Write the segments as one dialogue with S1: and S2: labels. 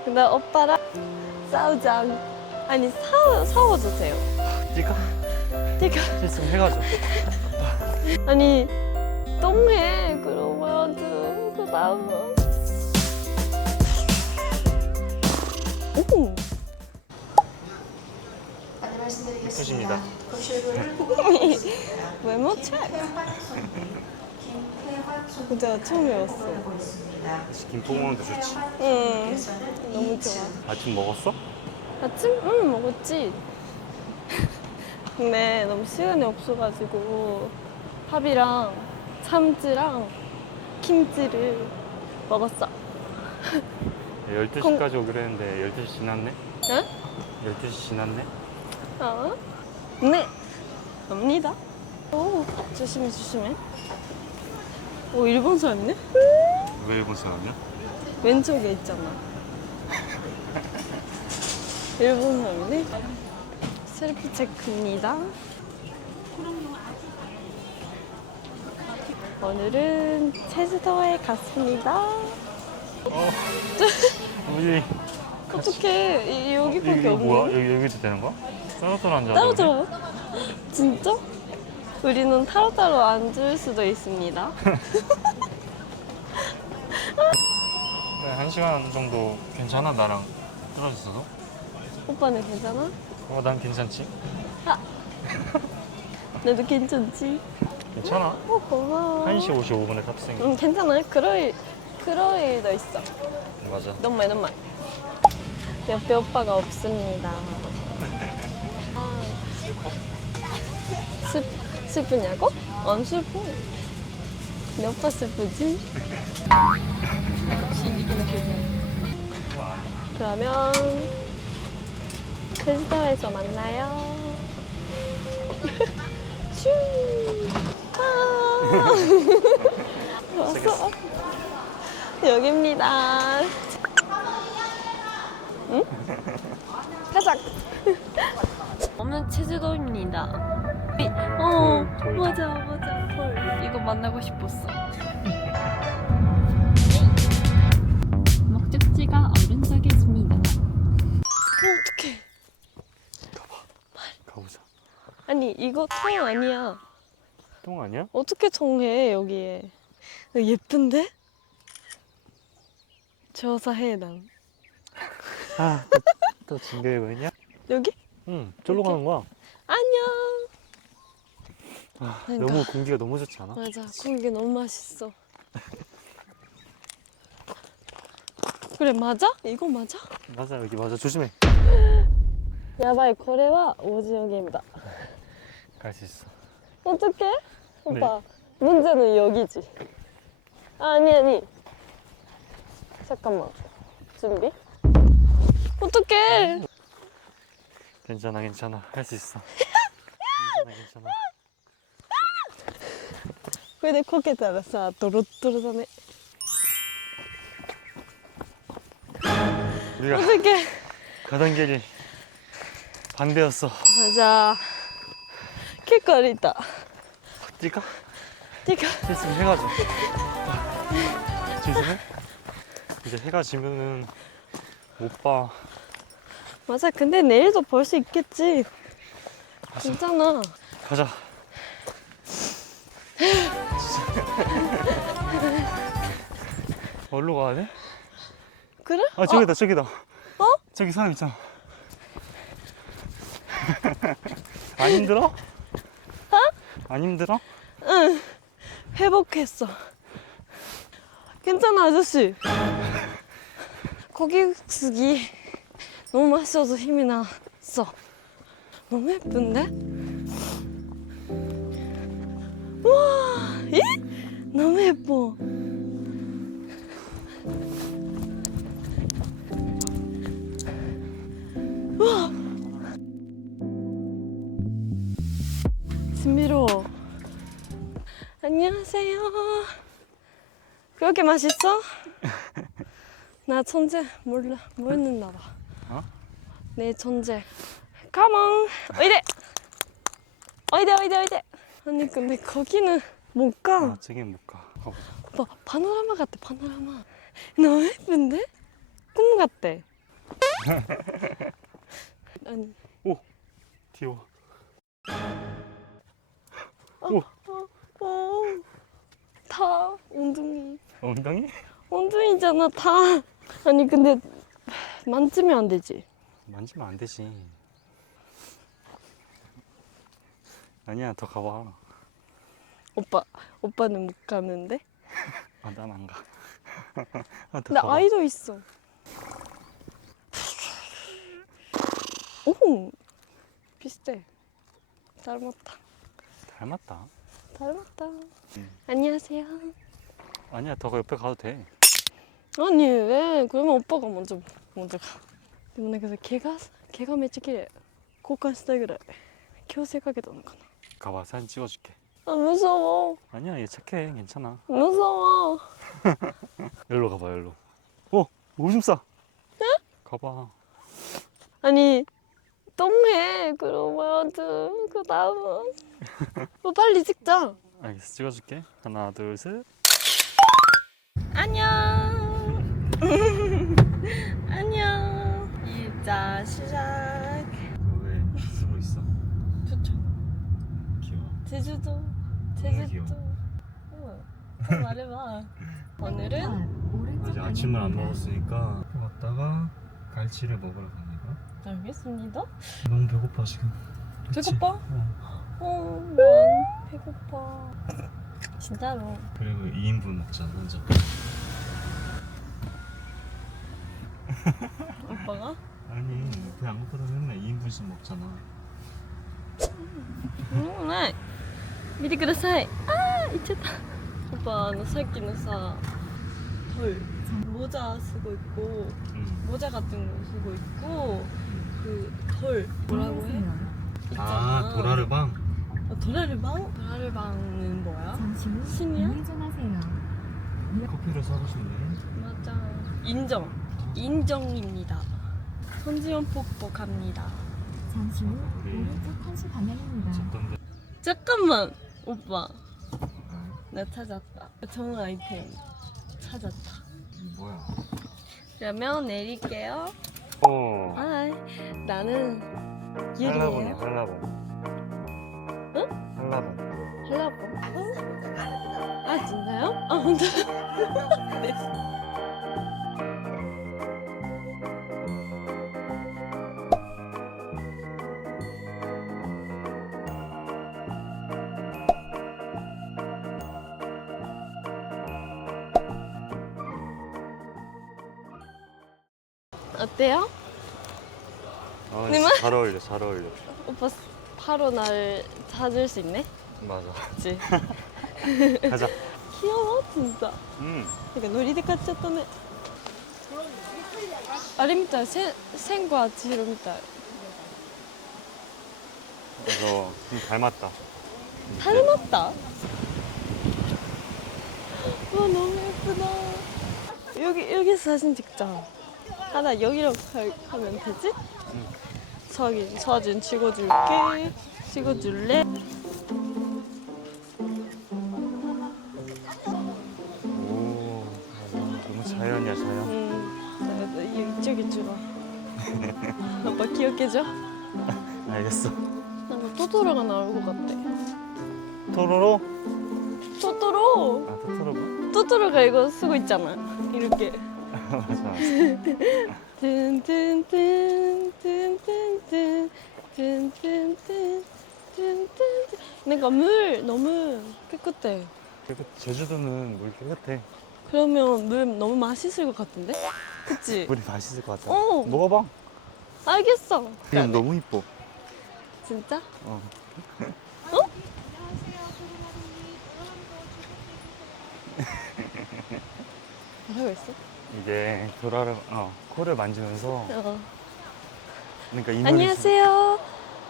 S1: 근데 오빠랑 싸우자. 아니 싸워주세요.
S2: 네가
S1: 네가
S2: 실수 해가지고.
S1: 아니 똥해 그러면 그 다음은 오
S2: 예쁘십니다.
S1: 외모 체크. 진짜 처음 배웠어.
S2: 김포 공원도 좋지.
S1: 응 너무 좋아.
S2: 아침 먹었어?
S1: 아침? 응 먹었지. 근데 너무 시간이 없어가지고 밥이랑 참치랑 김치를 먹었어.
S2: 12시까지 오기로 했는데 12시 지났네?
S1: 응?
S2: 12시 지났네?
S1: 어? 네. 갑니다. 오 조심해 조심해. 오 일본 사람이네?
S2: 왜 일본 사람이야?
S1: 왼쪽에 있잖아. 일본 사람이네? 셀프 체크입니다. 오늘은 제주도에 갔습니다.
S2: 우리
S1: 어떡해. 여기밖에
S2: 이거 뭐야?
S1: 없네.
S2: 여기도 되는 거야? 따로따로 앉아.
S1: 따로따로? 진짜? 우리는 따로따로 앉을 수도 있습니다.
S2: 네, 1시간 정도 괜찮아? 나랑 떨어져 있어도?
S1: 오빠는 괜찮아?
S2: 난 괜찮지?
S1: 나도 괜찮지?
S2: 괜찮아?
S1: 고마워.
S2: 1시 55분에 탑승이.
S1: 응, 괜찮아. 그럴 일도 있어.
S2: 맞아.
S1: 너무 옆에 오빠가 없습니다. 슬프냐고? 안 슬퍼. 내 오빠 슬프지? 그러면 제주도에서 만나요. 슈. 왔어. 여기입니다. 응? 가자. 없는 제주도입니다.
S2: 돌.
S1: 맞아. 헐. 이거 만나고 싶었어. 목적지가 오른쪽에 있습니다. 어떡해.
S2: 가보자.
S1: 아니 이거 통 아니야.
S2: 똥 아니야?
S1: 어떻게 통해 여기에. 예쁜데? 조사해 난.
S2: 또 진격이고 있냐?
S1: 여기?
S2: 응, 저로 가는 거야.
S1: 안녕. 그러니까.
S2: 너무 공기가 너무 좋지 않아?
S1: 맞아. 공기 너무 맛있어. 그래 맞아? 이거 맞아?
S2: 맞아, 여기 맞아. 조심해.
S1: 야바이 거래와 오지역입니다.
S2: 갈 수 있어.
S1: 어떡해? 오빠 문제는 여기지. 아니 잠깐만 준비? 어떡해?
S2: 괜찮아. 할 수 있어. 괜찮아.
S1: 근데こけたらさドロッドロだね.
S2: 우리가
S1: 어떡해?
S2: 가던 길이 반대였어.
S1: 맞아. 結構歩いた.
S2: 뛸까?
S1: 네가
S2: 실수 해가지고. 조심해. 이제 해가 지면은 못 봐.
S1: 맞아. 근데 내일도 볼 수 있겠지. 괜찮아.
S2: 가자. 어디로 가야 돼?
S1: 그래?
S2: 저기다.
S1: 어?
S2: 저기 사람 있잖아. 안 힘들어? 안 힘들어?
S1: 응. 회복했어. 괜찮아 아저씨. 고기 숙이 너무 맛있어서 힘이 났어. 너무 예쁜데? 우와, 이? 너무 예뻐. 우와. 신비로워. 안녕하세요. 그렇게 맛있어? 나 천재 몰라 모르는가 봐.
S2: 어?
S1: 내 천재. 컴온. 어이대. 아니 근데 거기는 못 가.
S2: 저긴 못 가.
S1: 오빠 파노라마 같아 파노라마. 너무 예쁜데? 꿈 같대. 아니.
S2: 오, 귀여워.
S1: 다 엉덩이.
S2: 엉덩이?
S1: 엉덩이잖아 다. 아니 근데 만지면 안 되지.
S2: 만지면 안 되지. 아니야, 더 가봐.
S1: 오빠는 못 가는데?
S2: 아, 난 안 가. 아, 더
S1: 나
S2: 가봐.
S1: 아이도 있어. 오, 비슷해. 닮았다.
S2: 닮았다.
S1: 안녕하세요.
S2: 아니야, 더 옆에 가도 돼.
S1: 아니 왜? 그러면 오빠가 먼저 가. でもなんかさ毛がめっちゃ綺麗。交換したいぐらい。矯正かけたのか
S2: 가봐, 사진 찍어줄게.
S1: な。あ、무서워.
S2: 아니야, 얘 착해. 괜찮아.
S1: 무서워.
S2: 여기로 가봐, 여기로. 오줌 싸. 가봐.
S1: 아니 똥해. 그러면 그 다음은 빨리 찍자.
S2: 알겠어, 찍어줄게. 하나, 둘, 셋.
S1: 안녕. 안녕. 이자 시작.
S2: 왜 쓰고 있어?
S1: 좋죠.
S2: 귀여워.
S1: 제주도. 응. 말해봐. 오늘은
S2: 아직 아침을 안 먹었으니까 갔다가 갈치를 먹으러 갑니다.
S1: 알겠습니다.
S2: 너무 배고파 지금. 그치?
S1: 배고파?
S2: 어.
S1: 난 배고파. 진짜로.
S2: 그리고 2인분 먹자 먼저.
S1: 오빠가?
S2: 아니 배 안 고프다 맨날 2인분씩 먹잖아.
S1: ない見てくださいあー行っちゃった오빠さっきのさ털 모자 쓰고 있고 모자 같은 거 쓰고 있고 그 털 뭐라고 해?
S2: 아 도라르방?
S1: 도라르방? 도라르방은 뭐야?
S3: 잠시 후
S1: 신이야?
S3: 우회전하세요.
S2: 커피를 사고 싶네.
S1: 맞아 인정입니다 선지연 폭포 갑니다
S3: 잠시 후
S2: 우리
S3: 오른쪽 한시 방향입니다.
S2: 어떤데?
S1: 잠깐만 오빠 나 찾았다 좋은 아이템 찾았다
S2: 뭐야?
S1: 그러면 내릴게요 하이 나는 유리예요
S2: 한라봉.
S1: 응?
S2: 한라봉.
S1: 한라봉? 아 진짜요? 아 혼자 네. 어때요?
S2: 아,
S1: 네 말?
S2: 잘 어울려, 잘 어울려.
S1: 오빠 바로 날 찾을 수 있네?
S2: 맞아.
S1: 그치?
S2: 가자.
S1: 귀여워 진짜なんかノリで買っちゃったねあれみたい千과千尋みたい
S2: 이거 좀 닮았다.
S1: 닮았다? 와 너무 예쁘다 여기서 사진 찍자 하나 여기로 가면 되지? 사진 찍어줄게 찍어줄래?
S2: 오, 너무 자연이야, 자연.
S1: 이쪽에 주라 오빠 기억해줘?
S2: 알겠어.
S1: 뭔가 토토로가 나올 것 같아
S2: 토로로?
S1: 토토로!
S2: 아, 토토로가?
S1: 토토로가 이거 쓰고 있잖아 이렇게
S2: 맞아.
S1: 그러니까 물 너무 깨끗해
S2: 그리고 제주도는 물 깨끗해.
S1: 그러면 물 너무 맛있을 것 같은데? 그치?
S2: 물이 맛있을 것 같아.
S1: 어.
S2: 먹어봐.
S1: 알겠어
S2: 그냥 너무 이뻐.
S1: 진짜?
S2: 어.
S1: 뭐라고 했어?
S2: 이게 코를 만지면서 그러니까 이 노래
S1: 안녕하세요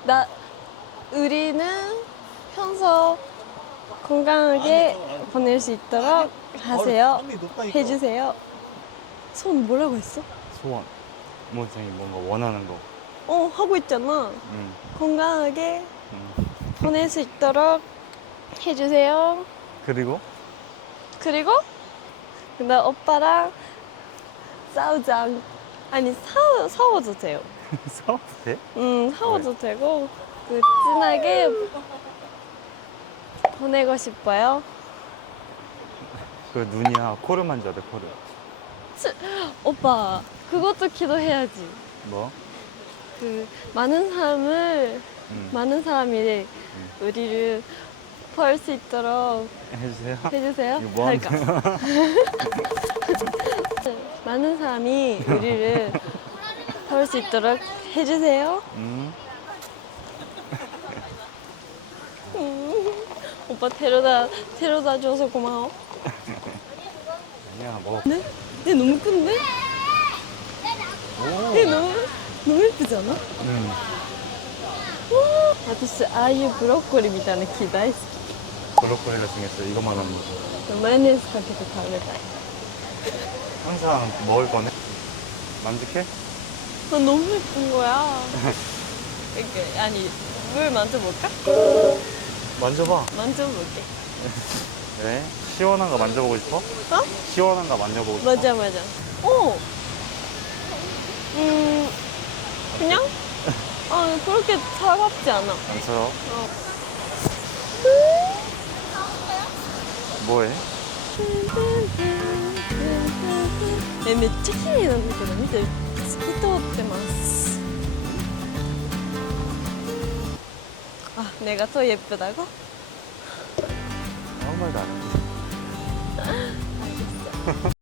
S1: 우리는 평소 건강하게 보낼 수 있도록 하세요 해주세요 손 뭐라고 했어?
S2: 소원. 뭐 저기 뭔가 원하는 거.
S1: 하고 있잖아 건강하게 보낼 수 있도록 해주세요
S2: 그리고
S1: 그리고 나 오빠랑 싸우지 아니 사워도 돼요.
S2: 싸워도 돼?
S1: 사워도 되고 그 진하게 보내고 싶어요.
S2: 그 눈이야 코를 만져야 돼 코를.
S1: 오빠 그것도 기도해야지.
S2: 뭐?
S1: 그 많은 사람을 많은 사람이 우리를 볼 수 있도록
S2: 해주세요.
S1: 해주세요.
S2: 이거 뭐 하는
S1: 그러니까. 많은 사람이 우리를 볼 수 있도록 해주세요. 오빠 데려다 줘서 고마워.
S2: 아니야 뭐.
S1: 네? 얘 너무 큰데? 얘 너무 예쁘지 않아?
S2: 응.
S1: 私ああいうブロッコリーみたいな木大好
S2: 브로콜리를 중에서 이것만 하는 거.
S1: きマヨネーズかけて食べたい
S2: 항상 먹을 거네. 만족해?
S1: 너 너무 예쁜 거야 이렇게 아니 물 만져볼까?
S2: 만져봐.
S1: 만져볼게
S2: 왜? 시원한 거 만져보고 싶어?
S1: 어?
S2: 시원한 거 만져보고 싶어?
S1: 맞아 오! 그냥? 그렇게 차갑지 않아
S2: 안 차워? 뭐해?
S1: めっちゃ綺麗なんだけど見て透き通ってます아 내가 더 예쁘다고?
S2: 아무 말도 안 해.